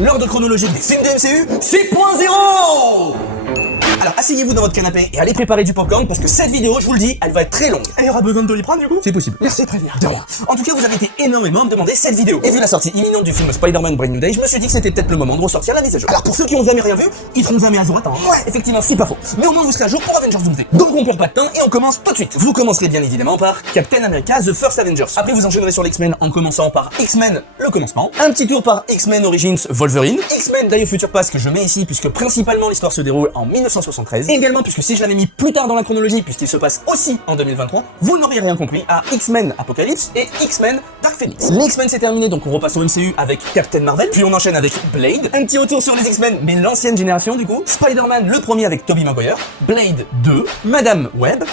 L'ordre chronologique des films de MCU, 6.0. Alors asseyez-vous dans votre canapé et allez préparer du popcorn parce que cette vidéo, je vous le dis, elle va être très longue. Et il y aura besoin de Doliprane du coup? C'est possible. Merci très bien. De rien. En tout cas, vous avez été énormément à me demander cette vidéo. Et vu la sortie imminente du film Spider-Man Brand New Day, je me suis dit que c'était peut-être le moment de ressortir la mise à jour. Alors pour ceux qui ont jamais rien vu, ils seront jamais à jour à temps. Ouais, effectivement, c'est pas faux. Mais au moins vous serez à jour pour Avengers Doomsday. Donc on perd pas de temps et on commence tout de suite. Vous commencerez bien évidemment par Captain America The First Avengers. Après vous enchaînerez sur l'X-Men en commençant par X-Men le commencement. Un petit tour par X-Men Origins Wolverine. X-Men Day of Future Past que je mets ici puisque principalement l'histoire se déroule en 1973. Et également puisque si je l'avais mis plus tard dans la chronologie puisqu'il se passe aussi en 2023, vous n'auriez rien compris à X-Men Apocalypse et X-Men Dark Phoenix. Les X-Men c'est terminé donc on repasse au MCU avec Captain Marvel, puis on enchaîne avec Blade. Un petit retour sur les X-Men mais l'ancienne génération du coup. Spider-Man le premier avec Tobey Maguire, Blade 2, Madame Web,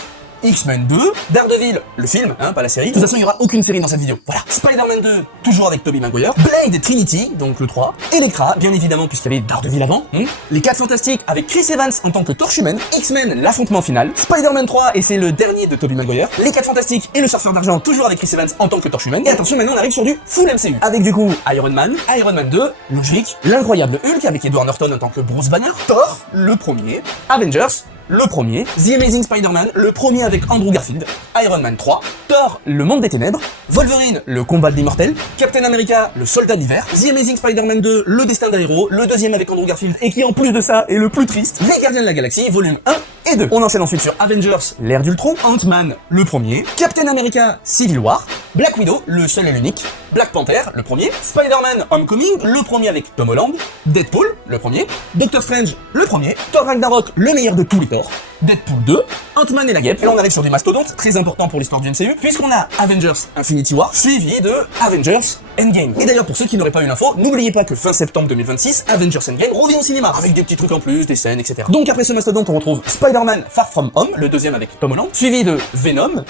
X-Men 2, Daredevil, le film, hein, pas la série. De toute façon, il n'y aura aucune série dans cette vidéo. Voilà. Spider-Man 2, toujours avec Tobey Maguire. Blade Trinity, donc le 3. Elektra, bien évidemment, puisqu'il y avait Daredevil avant. Les 4 Fantastiques avec Chris Evans en tant que Torche Humaine. X-Men, l'affrontement final. Spider-Man 3, et c'est le dernier de Tobey Maguire. Les 4 Fantastiques et le Surfeur d'Argent, toujours avec Chris Evans en tant que Torche Humaine. Et attention, maintenant, on arrive sur du full MCU. Avec du coup, Iron Man 2, logique. L'incroyable Hulk avec Edward Norton en tant que Bruce Banner. Thor, le premier. Avengers, le premier, The Amazing Spider-Man, le premier avec Andrew Garfield, Iron Man 3, Thor, le monde des ténèbres, Wolverine, le combat de l'immortel, Captain America, le soldat d'hiver, The Amazing Spider-Man 2, le destin d'un héros, le deuxième avec Andrew Garfield et qui en plus de ça est le plus triste, Les Gardiens de la Galaxie, volume 1 et 2. On enchaîne ensuite sur Avengers, l'ère d'Ultron, Ant-Man, le premier, Captain America, Civil War, Black Widow, le seul et l'unique, Black Panther, le premier, Spider-Man Homecoming, le premier avec Tom Holland, Deadpool, le premier, Doctor Strange, le premier, Thor Ragnarok, le meilleur de tous les Thor, Deadpool 2, Ant-Man et la Guêpe, et là on arrive sur des mastodontes, très importants pour l'histoire du MCU, puisqu'on a Avengers Infinity War, suivi de Avengers Endgame. Et d'ailleurs pour ceux qui n'auraient pas eu l'info, n'oubliez pas que fin septembre 2026, Avengers Endgame revient au cinéma, avec des petits trucs en plus, des scènes, etc. Donc après ce mastodonte, on retrouve Spider-Man Far From Home, le deuxième avec Tom Holland, suivi de Venom,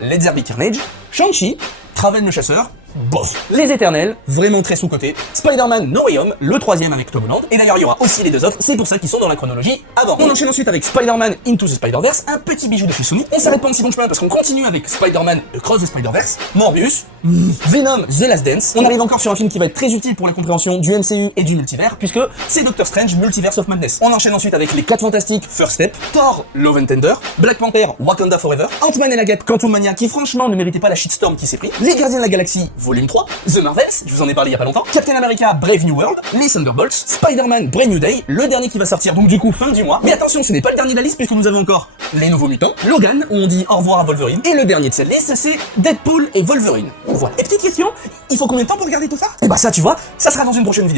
Let There Be Carnage, Shang-Chi, Kraven le chasseur, bof. Les Éternels, vraiment très sous-cotés. Spider-Man No Way Home, le troisième avec Tom Holland. Et d'ailleurs, il y aura aussi les deux autres, c'est pour ça qu'ils sont dans la chronologie avant. On enchaîne ensuite avec Spider-Man Into the Spider-Verse, un petit bijou de chez Sony. On s'arrête pas en si bon chemin parce qu'on continue avec Spider-Man Across the Spider-Verse, Morbius, Venom The Last Dance. On arrive encore sur un film qui va être très utile pour la compréhension du MCU et du multivers, puisque c'est Doctor Strange Multiverse of Madness. On enchaîne ensuite avec les 4 Fantastiques First Step, Thor Love and Tender, Black Panther Wakanda Forever, Ant-Man et la Guêpe Quantum Mania qui franchement ne méritait pas la shitstorm qui s'est pris, Les Gardiens de la Galaxie Volume 3, The Marvels, je vous en ai parlé il y a pas longtemps, Captain America Brave New World, les Thunderbolts, Spider-Man Brand New Day, le dernier qui va sortir donc du coup fin du mois. Mais attention, ce n'est pas le dernier de la liste puisque nous avons encore les Nouveaux Mutants, Logan où on dit au revoir à Wolverine, et le dernier de cette liste c'est Deadpool et Wolverine. Voilà. Et petite question, il faut combien de temps pour regarder tout ça? Et bah ça tu vois, ça sera dans une prochaine vidéo.